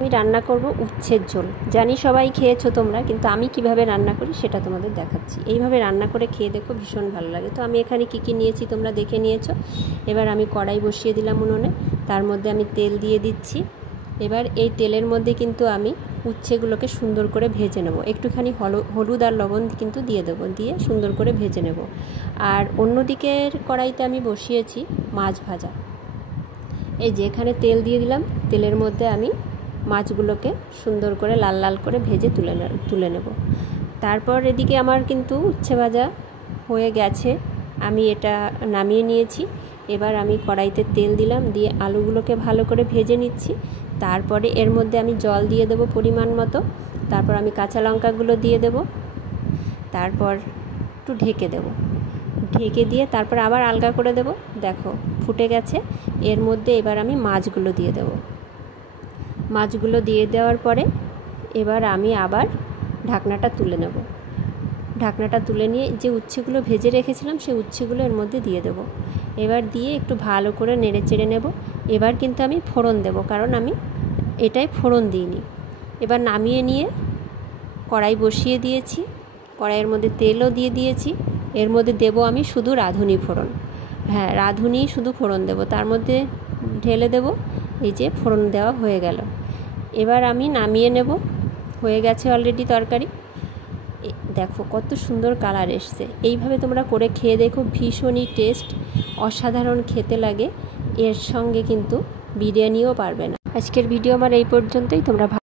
আমি রান্না করব উচ্ছের ঝোল। জানি সবাই খেয়েছো তোমরা, কিন্তু আমি কিভাবে রান্না করি সেটা তোমাদের দেখাচ্ছি। এইভাবে রান্না করে খেয়ে দেখো, ভীষণ ভালো লাগে। তো আমি এখানে কি নিয়েছি তোমরা দেখে নিয়েছো। এবার আমি কড়াই বসিয়ে দিলাম উনুনে, তার মধ্যে আমি তেল দিয়ে দিচ্ছি। এবার এই তেলের মধ্যে কিন্তু আমি উচ্ছেগুলোকে সুন্দর করে ভেজে নেব। একটুখানি হলুদ আর লবণ কিন্তু দিয়ে দেবো, দিয়ে সুন্দর করে ভেজে নেব। আর অন্যদিকের কড়াইতে আমি বসিয়েছি মাছ ভাজা। এই যে এখানে তেল দিয়ে দিলাম, তেলের মধ্যে আমি মাছগুলোকে সুন্দর করে লাল লাল করে ভেজে তুলে নেব। তারপর এদিকে আমার কিন্তু উচ্ছে ভাজা হয়ে গেছে, আমি এটা নামিয়ে নিয়েছি। এবার আমি কড়াইতে তেল দিলাম, দিয়ে আলুগুলোকে ভালো করে ভেজে নিচ্ছি। তারপরে এর মধ্যে আমি জল দিয়ে দেবো পরিমাণ মতো। তারপর আমি কাঁচা লঙ্কাগুলো দিয়ে দেব, তারপর একটু ঢেকে দেব। ঢেকে দিয়ে তারপর আবার আলগা করে দেব। দেখো ফুটে গেছে। এর মধ্যে এবার আমি মাছগুলো দিয়ে দেব। মাছগুলো দিয়ে দেওয়ার পরে এবার আমি আবার ঢাকনাটা তুলে নেব। ঢাকনাটা তুলে নিয়ে যে উচ্ছেগুলো ভেজে রেখেছিলাম সেই উচ্ছেগুলো এর মধ্যে দিয়ে দেব। এবার দিয়ে একটু ভালো করে নেড়ে চেড়ে নেব। এবার কিন্তু আমি ফোড়ন দেব, কারণ আমি এটাই ফোড়ন দিইনি। এবার নামিয়ে নিয়ে কড়াই বসিয়ে দিয়েছি, কড়াইয়ের মধ্যে তেলও দিয়ে দিয়েছি। এর মধ্যে দেব আমি শুধু রাঁধুনি ফোড়ন। হ্যাঁ, রাঁধুনি শুধু ফোড়ন দেব, তার মধ্যে ঢেলে দেব। এই যে ফোড়ন দেওয়া হয়ে গেল। এবার আমি নামিয়ে নেব। হয়ে গেছে অলরেডি তরকারি। দেখো কত সুন্দর কালার এসছে। এইভাবে তোমরা করে খেয়ে দেখো, ভীষণই টেস্ট, অসাধারণ খেতে লাগে। এর সঙ্গে কিন্তু বিরিয়ানিও পারবে না। আজকের ভিডিও আমার এই পর্যন্তই। তোমরা